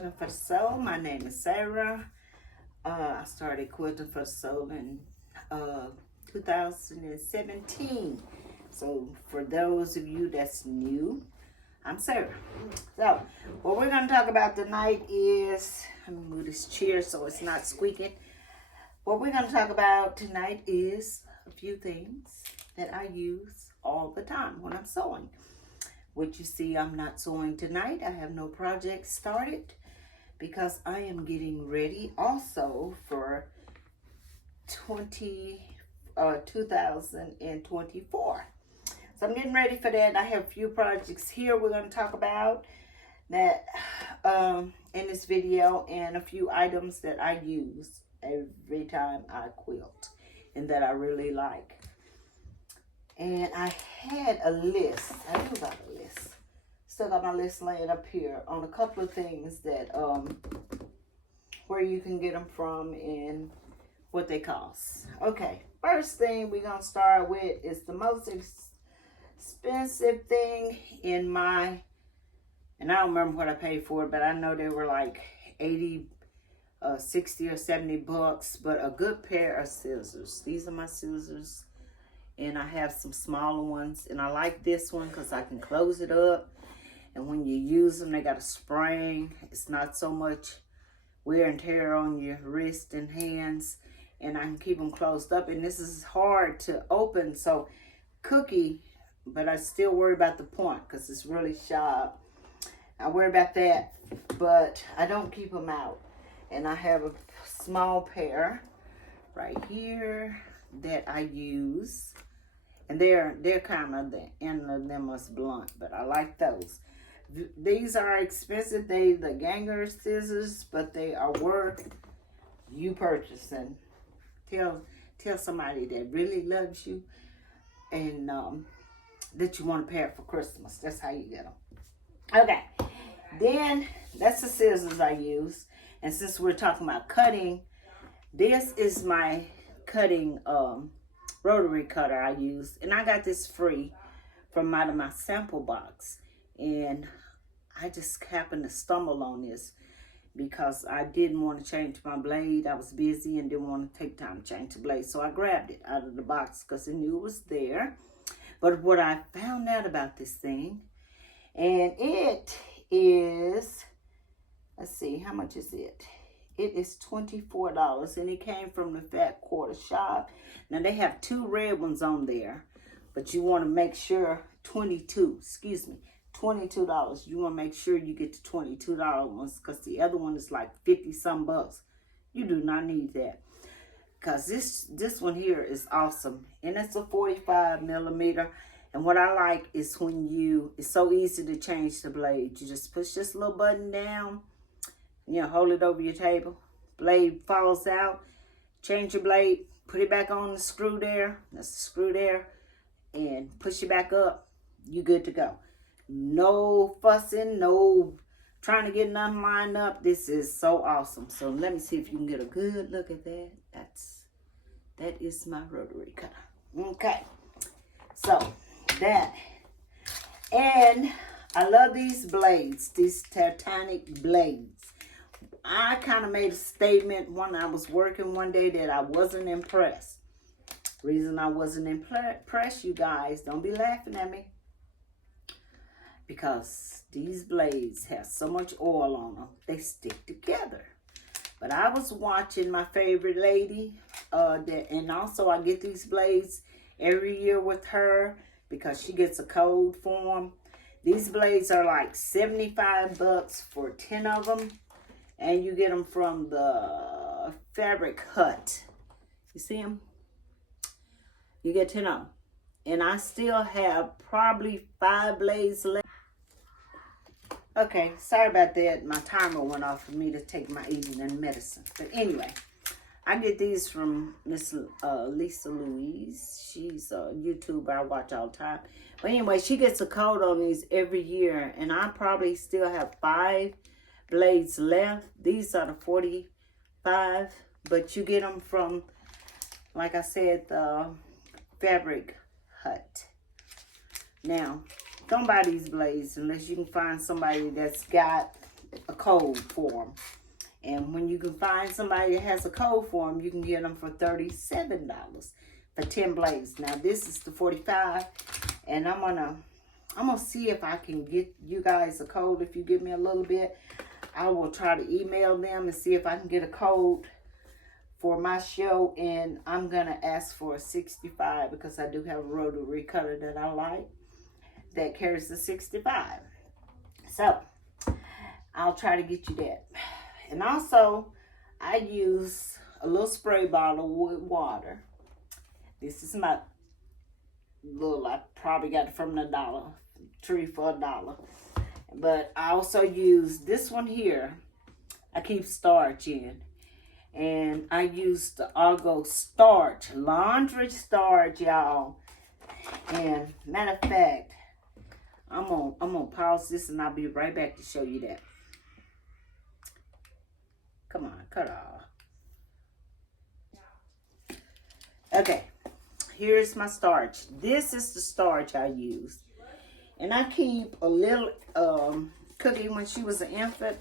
Quilting for the Soul. My name is Sarah. I started Quilting for the Soul in 2017. So for those of you that's new, I'm Sarah. So what we're going to talk about tonight is, let me move this chair so it's not squeaking. What we're going to talk about tonight is a few things that I use all the time when I'm sewing. What you see, I'm not sewing tonight. I have no projects started because I am getting ready also for 2024. So I'm getting ready for that. I have a few projects here we're going to talk about that in this video, and a few items that I use every time I quilt and that I really like. And I had a list. I do got a list. Still got my list laying up here on a couple of things that where you can get them from and what they cost. Okay, first thing we're gonna start with is the most expensive thing in my, and I don't remember what I paid for it, but I know they were like 80, 60 or 70 bucks, but a good pair of scissors. These are my scissors, and I have some smaller ones, and I like this one because I can close it up, and when you use them, they got a spring. It's not so much wear and tear on your wrist and hands, and I can keep them closed up, and this is hard to open, so cookie, but I still worry about the point because it's really sharp. I worry about that, but I don't keep them out. And I have a small pair right here that I use, and they're kind of, the end of them is blunt, but I like those. These are expensive. They the ganger scissors, but they are worth you purchasing. Tell somebody that really loves you and that you want a pair for Christmas. That's how you get them. Okay, then that's the scissors I use. And since we're talking about cutting, this is my cutting rotary cutter I use, and I got this free from out of my sample box, and I just happened to stumble on this because I didn't want to change my blade. I was busy and didn't want to take time to change the blade, so I grabbed it out of the box because I knew it was there. But what I found out about this thing, and it is, let's see, how much is it? It is $24, and it came from the Fat Quarter Shop. Now, they have two red ones on there, but you want to make sure, $22. You want to make sure you get the $22 ones because the other one is like 50-some bucks. You do not need that because this one here is awesome, and it's a 45 millimeter. And what I like is when it's so easy to change the blade. You just push this little button down, you know, hold it over your table. Blade falls out, change your blade, put it back on the screw there. That's the screw there. And push it back up. You good to go. No fussing, no trying to get nothing lined up. This is so awesome. So let me see if you can get a good look at that. That is my rotary cutter. Okay. So that. And I love these blades, these Titanic Blades. I kind of made a statement when I was working one day that I wasn't impressed. Reason I wasn't impressed, you guys, don't be laughing at me, because these blades have so much oil on them, they stick together. But I was watching my favorite lady, and also I get these blades every year with her because she gets a code for them. These blades are like 75 bucks for 10 of them. And you get them from the Fabric Hut. You see them? You get 10 of them. And I still have probably 5 blades left. Okay, sorry about that. My timer went off for me to take my eating and medicine. But anyway, I get these from Miss Lisa Louise. She's a YouTuber I watch all the time. But anyway, she gets a code on these every year. And I probably still have 5 blades left. These are the 45, but you get them from, like I said, the Fabric Hut. Now, don't buy these blades unless you can find somebody that's got a code for them. And when you can find somebody that has a code for them, you can get them for $37 for 10 blades. Now this is the 45, and I'm gonna see if I can get you guys a code. If you give me a little bit, I will try to email them and see if I can get a code for my show. And I'm gonna ask for a 65 because I do have a Rotary Cutter that I like that carries the 65. So I'll try to get you that. And also, I use a little spray bottle with water. This is my little, I probably got it from the Dollar Tree for $1. But I also use this one here. I keep starch in. And I use the Argo starch, laundry starch, y'all. And matter of fact, I'm gonna pause this and I'll be right back to show you that. Come on, cut off. Okay, here's my starch. This is the starch I use. And I keep a little Cookie when she was an infant.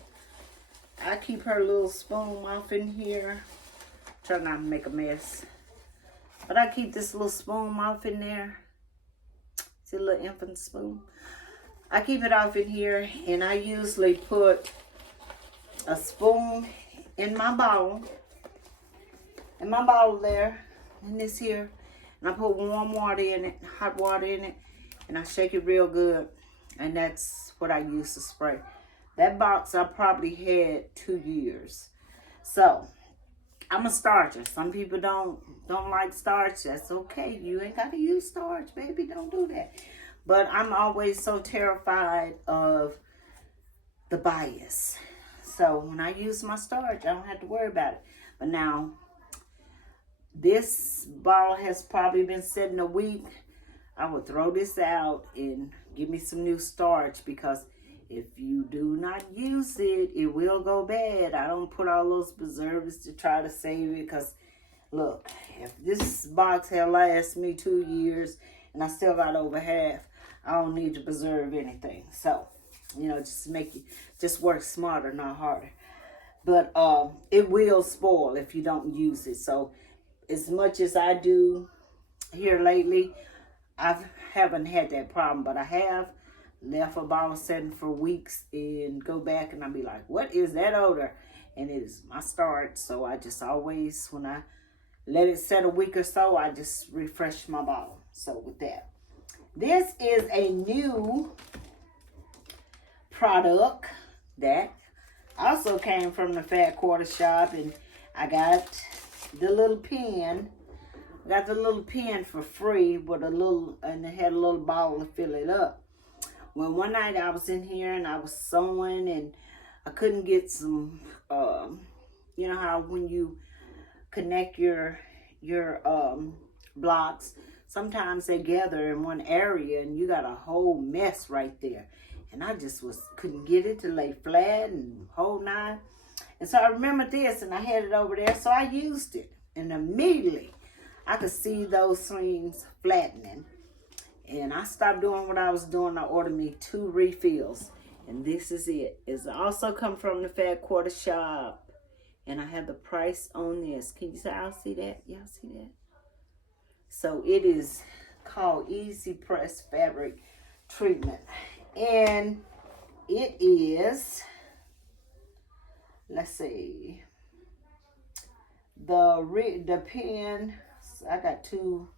I keep her little spoon off in here. Try not to make a mess. But I keep this little spoon off in there. See a little infant spoon? I keep it off in here, and I usually put a spoon in my bottle. In my bottle there, in this here. And I put warm water in it, hot water in it, and I shake it real good. And that's what I use to spray. That box I probably had 2 years. So, I'm a starcher. Some people don't like starch. That's okay. You ain't got to use starch, baby. Don't do that. But I'm always so terrified of the bias. So, when I use my starch, I don't have to worry about it. But now, this bottle has probably been sitting a week. I will throw this out and give me some new starch, because if you do not use it, it will go bad. I don't put all those preservatives to try to save it, because look, if this box had lasted me 2 years and I still got over half, I don't need to preserve anything. So, you know, just work smarter, not harder. But it will spoil if you don't use it. So as much as I do here lately, I haven't had that problem, but I have left a bottle sitting for weeks and go back and I'll be like, what is that odor? And it is my starch. So I just always, when I let it set a week or so, I just refresh my bottle. So with that, this is a new product that also came from the Fat Quarter shop, and I got the little pen. I got the little pen for free with a little, and it had a little bottle to fill it up. Well, one night I was in here and I was sewing and I couldn't get some, you know how when you connect your blocks, sometimes they gather in one area and you got a whole mess right there. And I just couldn't get it to lay flat and whole nine. And so I remembered this and I had it over there, so I used it. And immediately I could see those seams flattening. And I stopped doing what I was doing. I ordered me 2 refills. And this is it. It's also come from the Fat Quarter shop. And I have the price on this. Can you say, I'll see that? Y'all see that? So it is called Easy Press Fabric Treatment. And it is, let's see, the pen, I got two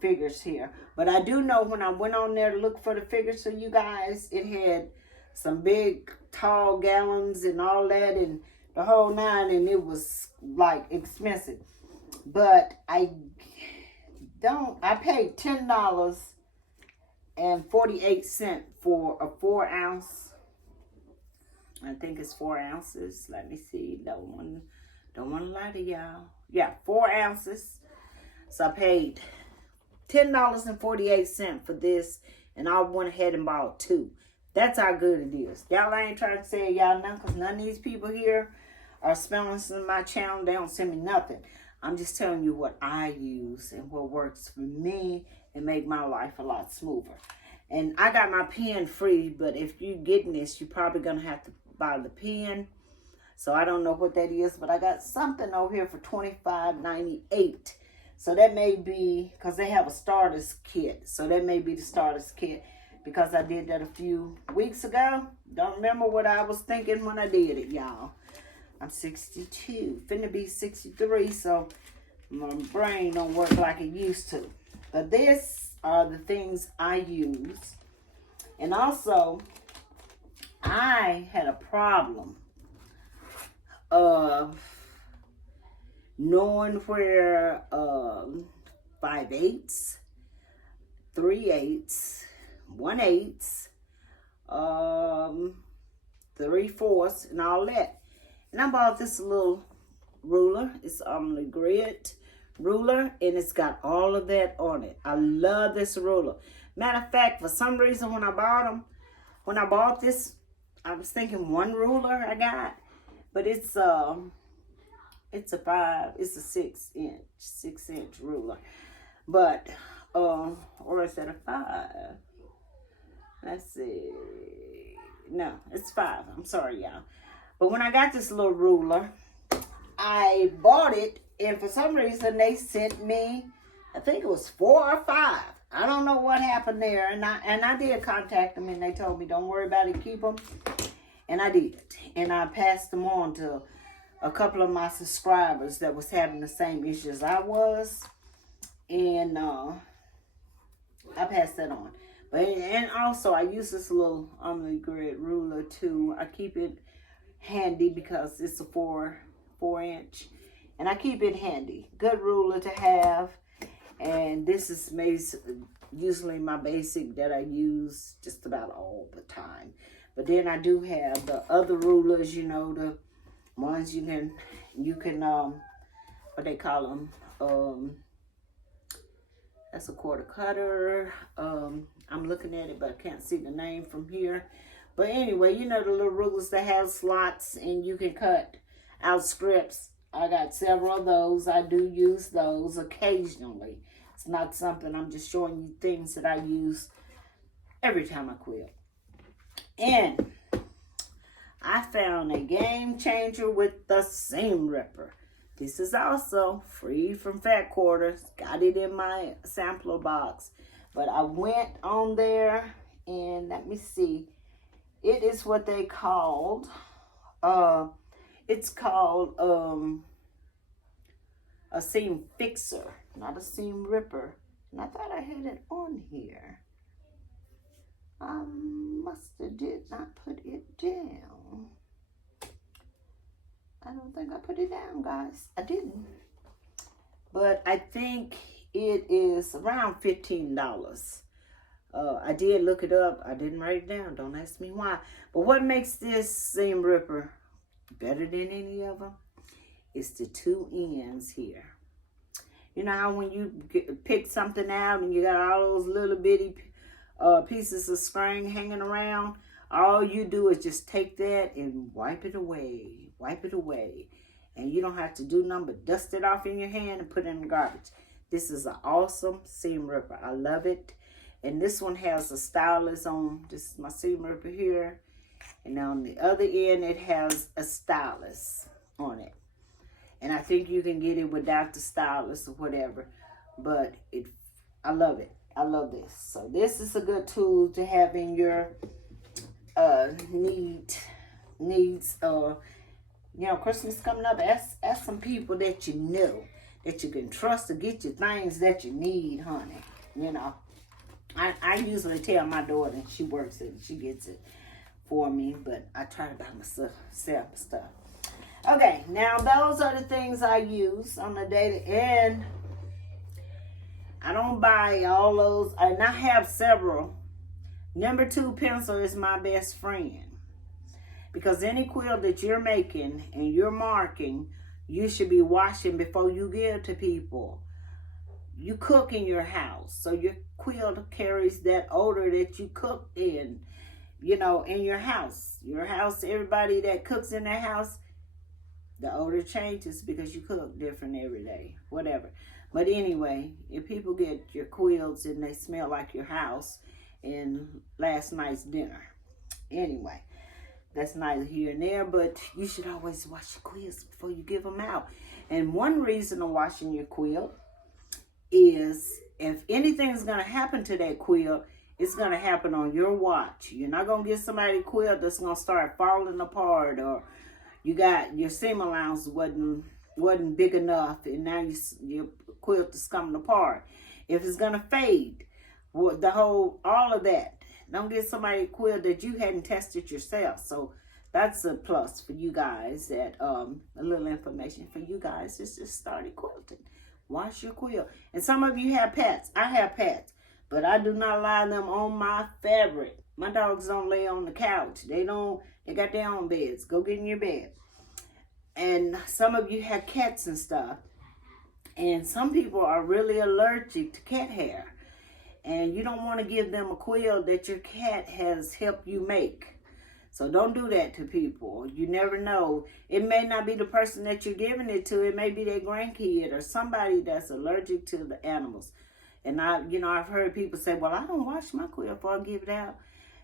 figures here. But I do know when I went on there to look for the figures for you guys, it had some big, tall gallons and all that and the whole nine, and it was like expensive. But I paid $10.48 for a 4 ounce. I think it's 4 ounces. Let me see. Don't want to lie to y'all. Yeah, 4 ounces. So I paid $10.48 for this, and I went ahead and bought 2. That's how good it is. Y'all ain't trying to say y'all nothing, because none of these people here are sponsoring my channel. They don't send me nothing. I'm just telling you what I use and what works for me and make my life a lot smoother. And I got my pen free, but if you're getting this, you're probably going to have to buy the pen. So I don't know what that is, but I got something over here for $25.98. So that may be, because they have a starter's kit. So that may be the starter's kit, because I did that a few weeks ago. Don't remember what I was thinking when I did it, y'all. I'm 62, finna be 63, so my brain don't work like it used to. But this are the things I use. And also, I had a problem of knowing where 5/8, 3/8, 1/8, 3/4, and all that. And I bought this little ruler. It's the grid ruler, and it's got all of that on it. I love this ruler. Matter of fact, for some reason, when I bought this, I was thinking one ruler I got, but it's a 6-inch ruler. But or is that a 5? Let's see. No, it's 5. I'm sorry, y'all. But when I got this little ruler, I bought it, and for some reason they sent me, I think it was 4 or 5. I don't know what happened there, and I did contact them, and they told me don't worry about it, keep them, and I did, and I passed them on to a couple of my subscribers that was having the same issues I was, and I passed that on. But and also I use this little grid ruler too. I keep it handy because it's a 4-inch, and I keep it handy. Good ruler to have. And this is usually my basic that I use just about all the time. But then I do have the other rulers, you know, the ones you can what they call them, that's a quarter cutter. I'm looking at it, but I can't see the name from here. But anyway, you know the little rulers that have slots and you can cut out scripts. I got several of those. I do use those occasionally. It's not something, I'm just showing you things that I use every time I quilt. And I found a game changer with the seam ripper. This is also free from fat quarters. Got it in my sampler box. But I went on there and let me see. It is what they called, it's called a seam fixer, not a seam ripper. And I thought I had it on here. I must have did not put it down. I don't think I put it down, guys. I didn't. But I think it is around $15. I did look it up. I didn't write it down. Don't ask me why. But what makes this seam ripper better than any of them is the 2 ends here. You know how when you pick something out and you got all those little bitty pieces of string hanging around, all you do is just take that and wipe it away. Wipe it away. And you don't have to do nothing but dust it off in your hand and put it in the garbage. This is an awesome seam ripper. I love it. And this one has a stylus on. This is my seam ripper here. And on the other end, it has a stylus on it. And I think you can get it without the stylus or whatever. But I love it. I love this. So this is a good tool to have in your needs. You know, Christmas coming up. Ask some people that you know, that you can trust to get you things that you need, honey. You know. I usually tell my daughter, and she works it, she gets it for me, but I try to buy myself stuff. Okay, now those are the things I use on a daily, and I don't buy all those, and I have several. Number 2 pencil is my best friend, because any quilt that you're making and you're marking, you should be washing before you give to people. You cook in your house, so your quilt carries that odor that you cooked in, you know, in your house. Your house, everybody that cooks in their house, the odor changes because you cook different every day, whatever. But anyway, if people get your quilts and they smell like your house, and last night's dinner. Anyway, that's neither here and there, but you should always wash your quilts before you give them out. And one reason of washing your quilt is if anything's going to happen to that quilt, it's going to happen on your watch. You're not going to get somebody a quilt that's going to start falling apart, or you got your seam allowance wasn't big enough and now your quilt is coming apart. If it's going to fade, all of that. Don't get somebody a quilt that you hadn't tested yourself. So that's a plus for you guys. That a little information for you guys is just started quilting. Wash your quilt. And some of you have pets. I have pets, but I do not allow them on my fabric. My dogs don't lay on the couch. They got their own beds. Go get in your bed. And some of you have cats and stuff. And some people are really allergic to cat hair. And you don't want to give them a quilt that your cat has helped you make. So don't do that to people. You never know. It may not be the person that you're giving it to. It may be their grandkid or somebody that's allergic to the animals. And I've heard people say, well, I don't wash my quilt before I give it out.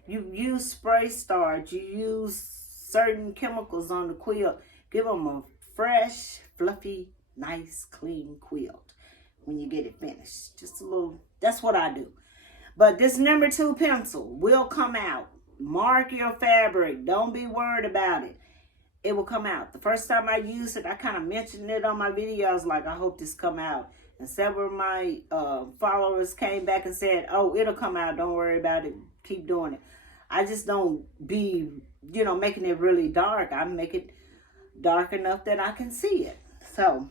You use spray starch. You use certain chemicals on the quilt. Give them a fresh, fluffy, nice, clean quilt when you get it finished. Just a little, that's what I do. But this number 2 pencil will come out. Mark your fabric. Don't be worried about it. It will come out. The first time I used it, I kind of mentioned it on my videos, like, I hope this come out. And several of my followers came back and said, oh, it'll come out. Don't worry about it. Keep doing it. I just don't be, making it really dark. I make it dark enough that I can see it. So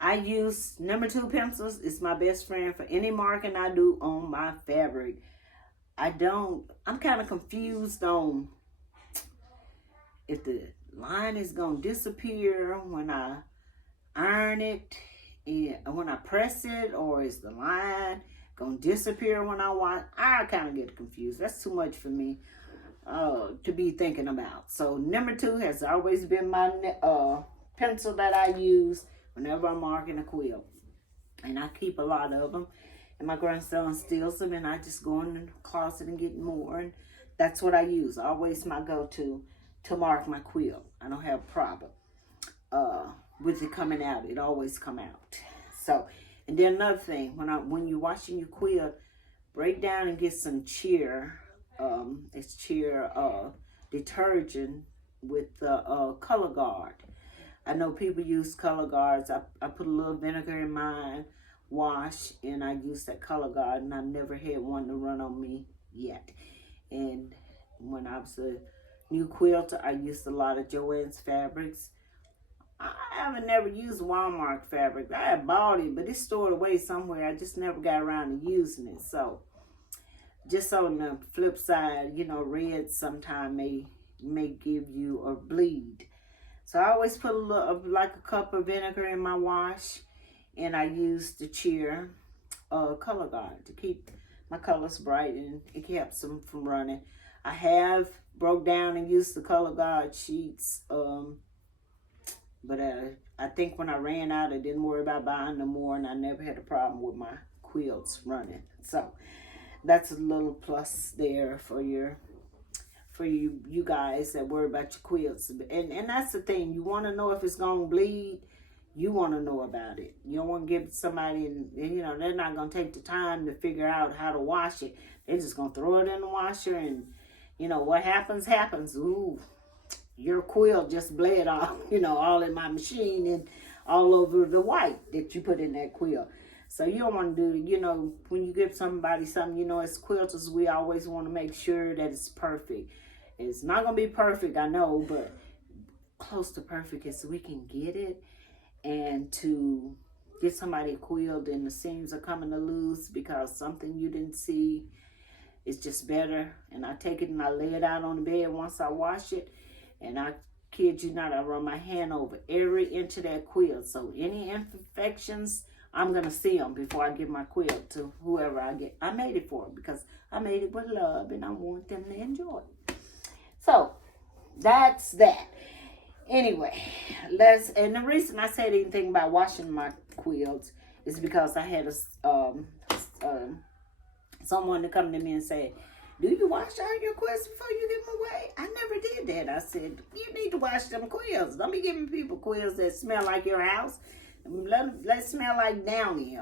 I use number 2 pencils. It's my best friend for any marking I do on my fabric. I'm kind of confused on if the line is going to disappear when I iron it, and when I press it, or is the line going to disappear when I wash? I kind of get confused. That's too much for me to be thinking about. So number 2 has always been my pencil that I use whenever I'm marking a quilt. And I keep a lot of them. And my grandson steals them, and I just go in the closet and get more. And that's what I use. Always my go-to to mark my quilt. I don't have a problem with it coming out. It always come out. So, and then another thing, when you're washing your quilt, break down and get some Cheer. It's Cheer detergent with Color Guard. I know people use Color Guards. I put a little vinegar in mine, wash, and I use that Color Guard, and I've never had one to run on me yet. And when I was a new quilter, I used a lot of Joann's fabrics. I haven't never used Walmart fabric. I had bought it, but it's stored away somewhere. I just never got around to using it. So just on the flip side, red sometimes may give you a bleed. So I always put like a cup of vinegar in my wash, and I use the Cheer Color Guard to keep my colors bright, and it keeps them from running. I have broke down and used the Color Guard sheets, but I think when I ran out, I didn't worry about buying no more, and I never had a problem with my quilts running. So that's a little plus there for you guys that worry about your quilts. And that's the thing. You want to know if it's going to bleed. You want to know about it. You don't want to give somebody, and they're not going to take the time to figure out how to wash it. They're just going to throw it in the washer, and, what happens, happens. Ooh, your quilt just bled off, all in my machine and all over the white that you put in that quilt. So you don't want to do, when you give somebody something, as quilters, we always want to make sure that it's perfect. It's not going to be perfect, I know, but close to perfect as we can get it. And to get somebody a quilt and the seams are coming to loose because something you didn't see, it's just better. And I take it and I lay it out on the bed once I wash it. And I kid you not, I run my hand over every inch of that quilt. So any imperfections, I'm going to see them before I give my quilt to whoever I get. I made it for them because I made it with love and I want them to enjoy it. So that's that. Anyway, and the reason I said anything about washing my quilts is because I had someone to come to me and say, do you wash all your quilts before you give them away? I never did that. I said, you need to wash them quilts. Don't be giving people quilts that smell like your house. Let it smell like Downy,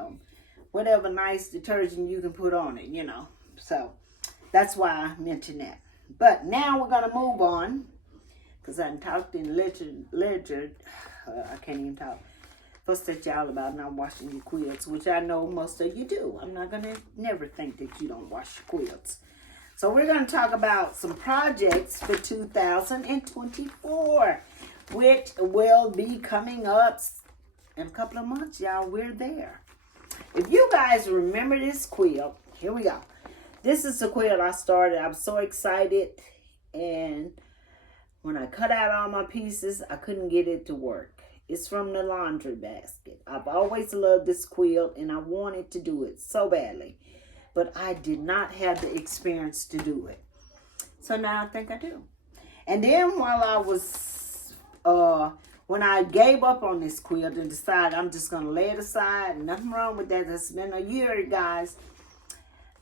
whatever nice detergent you can put on it, you know. So that's why I mentioned that. But now we're going to move on, because I talked in literature. I can't even talk. Fuss at y'all about not washing your quilts, which I know most of you do. I'm not going to never think that you don't wash your quilts. So we're going to talk about some projects for 2024, which will be coming up in a couple of months, y'all. We're there. If you guys remember this quilt, here we go. This is the quilt I started. I'm so excited. And when I cut out all my pieces, I couldn't get it to work. It's from the laundry basket. I've always loved this quilt, and I wanted to do it so badly. But I did not have the experience to do it. So now I think I do. And then while I was, when I gave up on this quilt and decided I'm just going to lay it aside, nothing wrong with that. It's been a year, guys.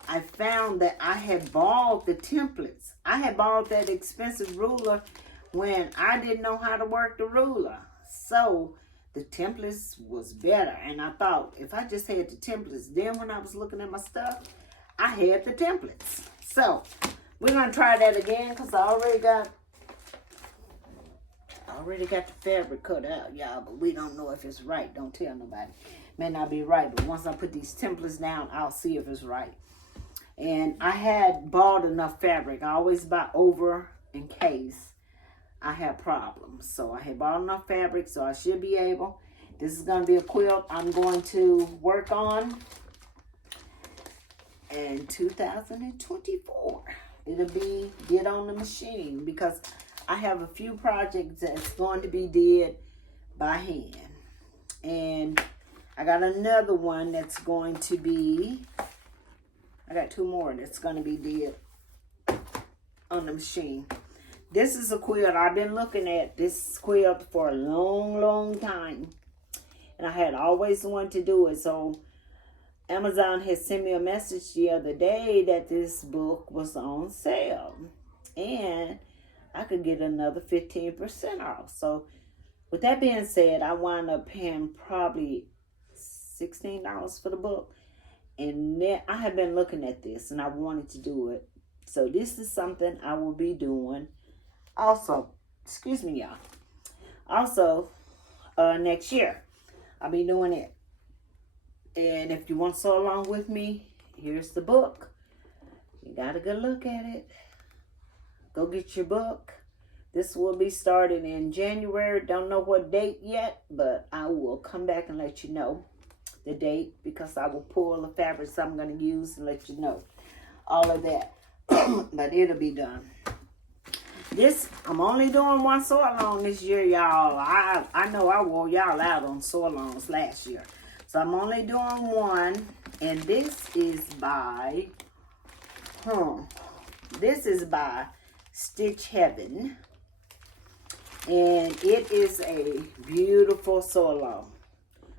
I found that I had borrowed the templates. I had borrowed that expensive ruler when I didn't know how to work the ruler. So the templates was better. And I thought, if I just had the templates, then when I was looking at my stuff, I had the templates. So we're going to try that again, because I already got the fabric cut out, y'all. But we don't know if it's right. Don't tell nobody. May not be right. But once I put these templates down, I'll see if it's right. And I had bought enough fabric. I always buy over in case I have problems. So I had bought enough fabric, so I should be able. This is going to be a quilt I'm going to work on in 2024. It'll be get on the machine, because I have a few projects that's going to be did by hand. And I got another one that's going to be, I got two more that's going to be did on the machine. This is a quilt. I've been looking at this quilt for a long, long time. And I had always wanted to do it. So Amazon has sent me a message the other day that this book was on sale. And I could get another 15% off. So with that being said, I wound up paying probably $16 for the book. And then I have been looking at this and I wanted to do it. So this is something I will be doing. Also, excuse me, y'all. Also, next year, I'll be doing it. And if you want to sew along with me, here's the book. You got a good look at it. Go get your book. This will be starting in January. Don't know what date yet, but I will come back and let you know the date, because I will pull the fabrics I'm going to use and let you know all of that. But it'll be done. This, I'm only doing one sew along this year, y'all. I know I wore y'all out on sew alongs last year. So I'm only doing one. And this is by, this is by Stitch Heaven. And it is a beautiful sew along.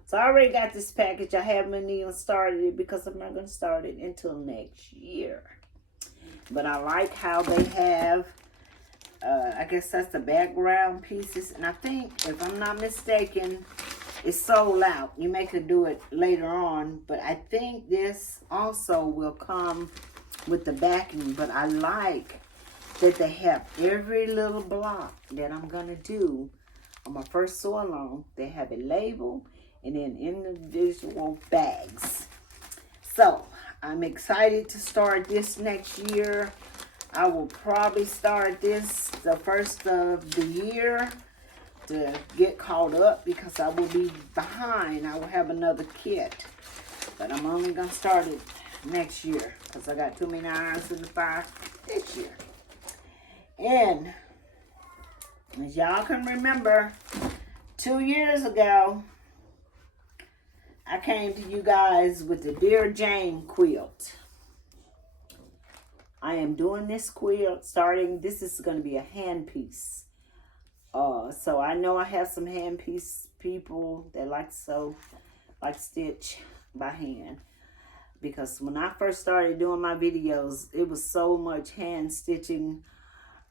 So I already got this package. I haven't even started it because I'm not going to start it until next year. But I like how they have, I guess that's the background pieces. And I think, if I'm not mistaken, it's sold out. You may could do it later on. But I think this also will come with the backing. But I like that they have every little block that I'm going to do on my first sew along. They have it labeled and then individual bags. So I'm excited to start this next year. I will probably start this the first of the year to get caught up, because I will be behind. I will have another kit, but I'm only going to start it next year because I got too many irons in the fire this year. And as y'all can remember, 2 years ago, I came to you guys with the Dear Jane quilt. I am doing this quilt starting, this is going to be a hand piece. So I know I have some hand piece people that like sew, like stitch by hand. because when I first started doing my videos, it was so much hand stitching.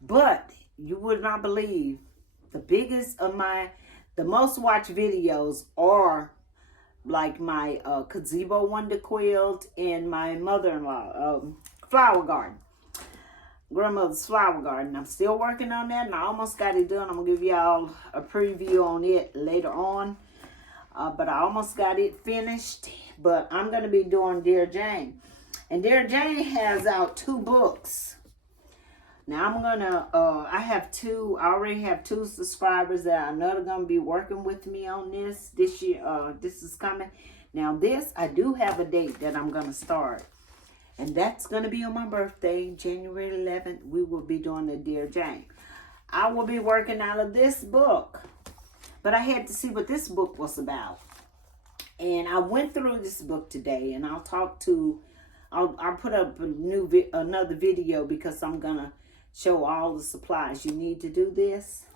But you would not believe, the most watched videos are like my gazebo wonder quilt and my mother-in-law flower garden, grandmother's flower garden. I'm still working on that, and I almost got it done. I'm gonna give y'all a preview on it later on, but I almost got it finished. But I'm gonna be doing Dear Jane, and Dear Jane has out 2 books. Now I'm gonna I already have 2 subscribers that I know they're gonna be working with me on this year. This is coming. Now this, I do have a date that I'm gonna start, and that's gonna be on my birthday, January 11th. We will be doing the Dear Jane. I will be working out of this book, but I had to see what this book was about, and I went through this book today, and I'll put up another video, because I'm gonna show all the supplies you need to do this.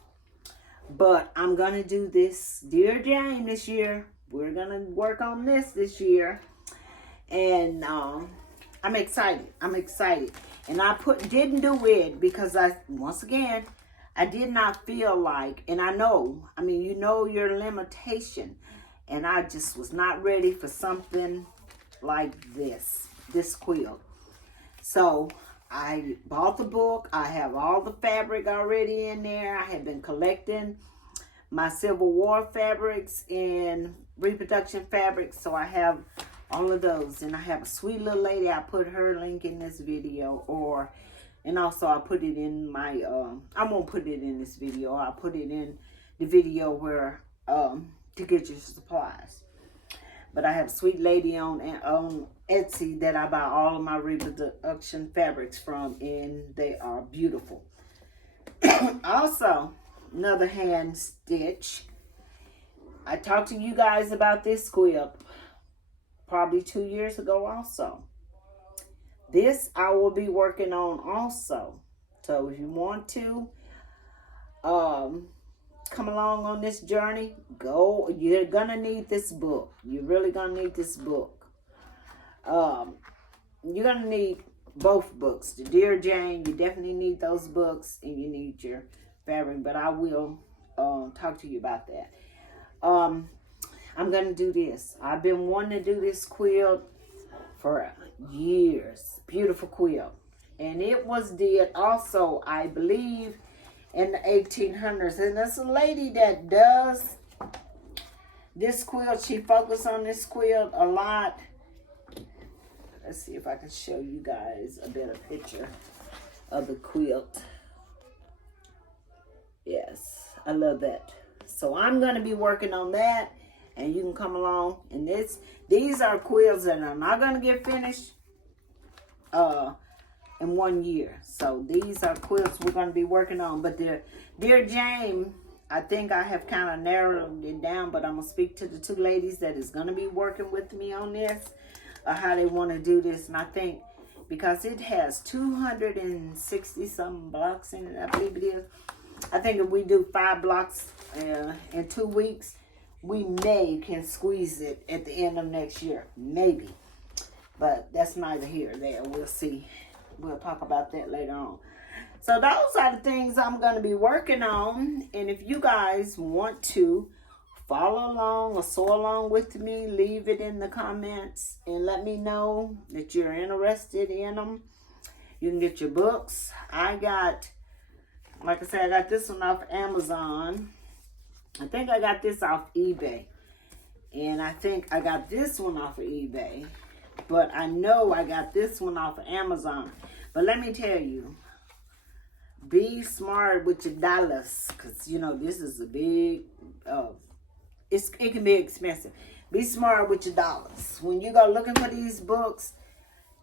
But I'm gonna do this Dear Jane this year. We're gonna work on this year, and I'm excited. And I didn't do it because once again, I did not feel like, and I mean, you know your limitation, and I just was not ready for something like this quilt. So I bought the book. I have all the fabric already in there. I have been collecting my Civil War fabrics and reproduction fabrics. So I have all of those. And I have a sweet little lady. I put her link in this video. And also I put it in my, I won't put it in this video. I'll put it in the video where, to get your supplies. But I have a sweet lady on Etsy that I buy all of my reproduction fabrics from, and they are beautiful. Also, another hand stitch. I talked to you guys about this quilt probably 2 years ago also. This I will be working on also. So if you want to come along on this journey, go. You're gonna need this book. You're really gonna need this book. You're gonna need both books. The Dear Jane, you definitely need those books, and you need your fabric, but I will talk to you about that. I'm gonna do this. I've been wanting to do this quilt for years. Beautiful quilt. And it was did also, I believe, in the 1800s. And there's a lady that does this quilt. She focused on this quilt a lot. Let's see if I can show you guys a better picture of the quilt. Yes, I love that. So I'm going to be working on that, and you can come along. And these are quills that are not going to get finished in 1 year. So these are quilts we're going to be working on. But the Dear Jane, I think I have kind of narrowed it down, but I'm going to speak to the 2 ladies that is going to be working with me on this, how they want to do this. And I think because it has 260 some blocks in it, I believe it is. I think if we do 5 blocks in 2 weeks, we can squeeze it at the end of next year. Maybe. But that's neither here nor there. We'll see. We'll talk about that later on. So those are the things I'm going to be working on. And if you guys want to follow along or sew along with me, leave it in the comments and let me know that you're interested in them. You can get your books. Like I said, I got this one off Amazon. I think I got this off eBay. And I think I got this one off of eBay. But I know I got this one off of Amazon. But let me tell you, be smart with your dollars. Because, you know, this is a big, it can be expensive. Be smart with your dollars. When you go looking for these books,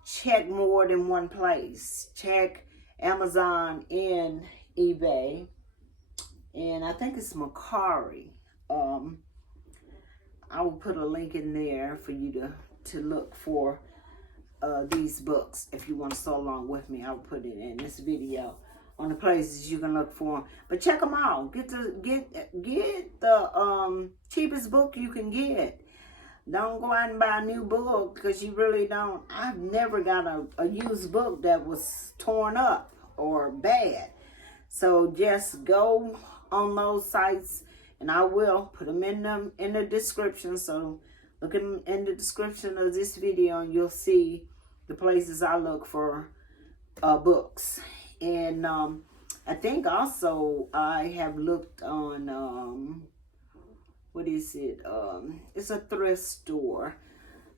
check more than one place. Check Amazon and eBay. And I think it's Macari. I will put a link in there for you to look for these books. If you want to sew along with me, I'll put it in this video on the places you can look for them. But check them out. Get the cheapest book you can get. Don't go out and buy a new book because you really don't. I've never got a used book that was torn up or bad. So just go on those sites, and I will put them in the description. So look in the description of this video and you'll see the places I look for books. And I think also I have looked on what is it? It's a thrift store.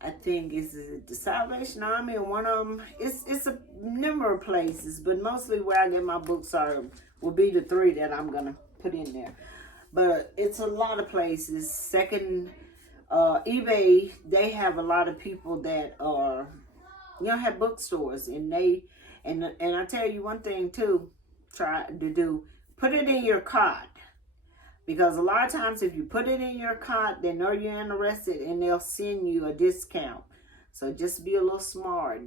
I think it's the Salvation Army, or one of them. It's a number of places, but mostly where I get my books will be the 3 that I'm gonna put in there. But it's a lot of places. Second, eBay, they have a lot of people that are, have bookstores, and I tell you one thing too, try to do, put it in your cart. Because a lot of times if you put it in your cart, they know you're interested and they'll send you a discount. So just be a little smart,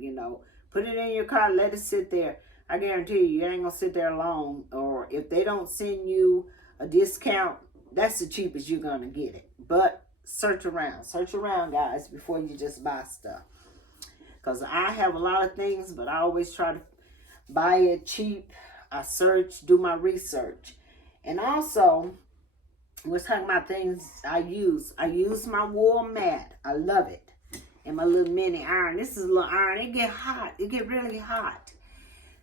Put it in your cart, let it sit there. I guarantee you ain't going to sit there long. Or if they don't send you a discount, that's the cheapest you're going to get it. But search around. Search around, guys, before you just buy stuff. Because I have a lot of things, but I always try to buy it cheap. I search, do my research. And also, we're talking about things I use. I use my wool mat. I love it. And my little mini iron. This is a little iron. It get hot. It get really hot.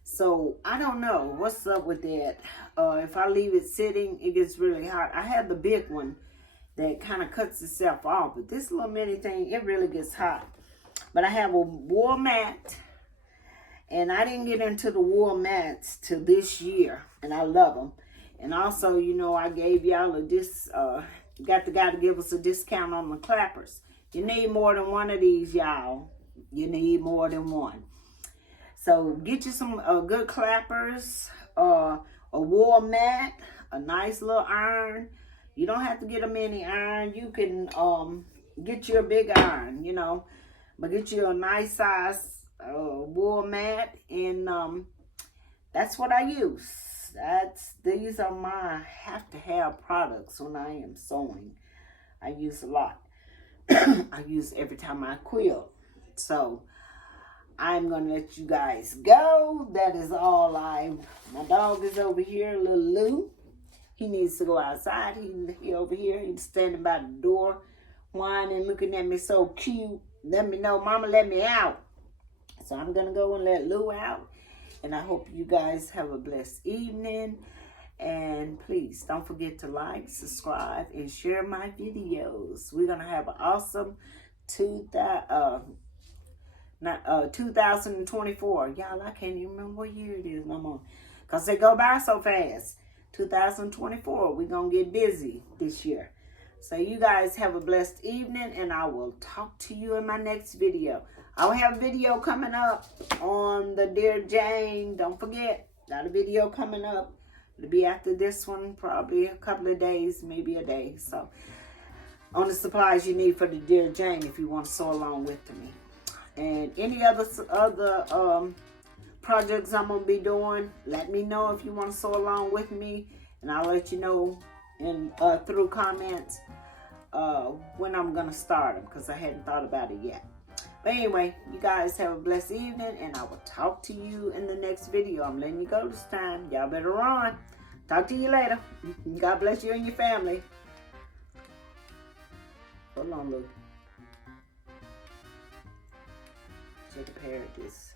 So, I don't know what's up with that. If I leave it sitting, it gets really hot. I have the big one that kind of cuts itself off. But this little mini thing, it really gets hot. But I have a wool mat. And I didn't get into the wool mats till this year. And I love them. And also, I gave y'all got the guy to give us a discount on the clappers. You need more than one of these, y'all. You need more than one. So get you some good clappers, a wool mat, a nice little iron. You don't have to get a mini iron. You can get you a big iron, But get you a nice size wool mat, and that's what I use. These are my have-to-have products when I am sewing. I use a lot. I use every time I quilt. So I'm gonna let you guys go. That is all. My dog is over here, little Lou. He needs to go outside. He over here. He's standing by the door, whining, looking at me so cute. Let me know, Mama, let me out. So I'm gonna go and let Lou out. And I hope you guys have a blessed evening. And please don't forget to like, subscribe, and share my videos. We're going to have an awesome 2024. Y'all, I can't even remember what year it is no more. Because they go by so fast. 2024, we're going to get busy this year. So you guys have a blessed evening. And I will talk to you in my next video. I'll have a video coming up on the Dear Jane. Don't forget, got a video coming up. It'll be after this one, probably a couple of days, maybe a day. So, on the supplies you need for the Dear Jane if you want to sew along with me. And any other projects I'm going to be doing, let me know if you want to sew along with me. And I'll let you know through comments when I'm going to start them, because I hadn't thought about it yet. But anyway, you guys have a blessed evening, and I will talk to you in the next video. I'm letting you go this time. Y'all better run. Talk to you later. God bless you and your family. Hold on, look. Take a pair of this.